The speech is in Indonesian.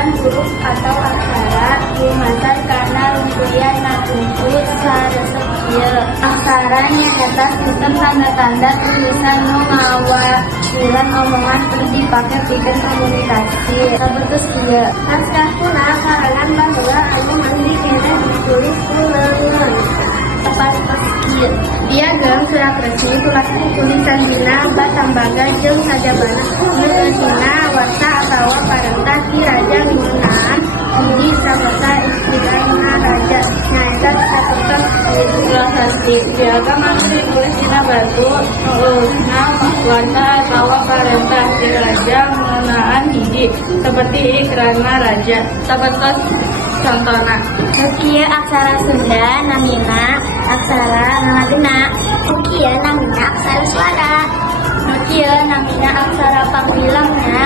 bukan huruf atau aksara. Lumasan karena rumpuyan natungku saresep ieu. Aksara nyaeta sistem tanda-tanda tulisan nu ngawakilan omongan terus dipake pikeun komunikasi. Sabetus ieu. Naskahna karangan baheula anu mandi keneh ditulis ku leungeun. Sapertos ieu. Piagam surat resmi tulisan dina batambaga jeung sajabana neusina warta atawa parentah ti raja ngeunaan hiji sabasa istilah raja nyaeta sapertos ilustrasi. Piagam anu ditulis dina batu neusina warta atawa parentah ti raja ngeunaan hiji seperti ikrarna raja. Sapertos contohna kieu aksara Sunda namina aksara Ngagena. Kieu namina aksara suara. Kieu namina aksara pangbilangna.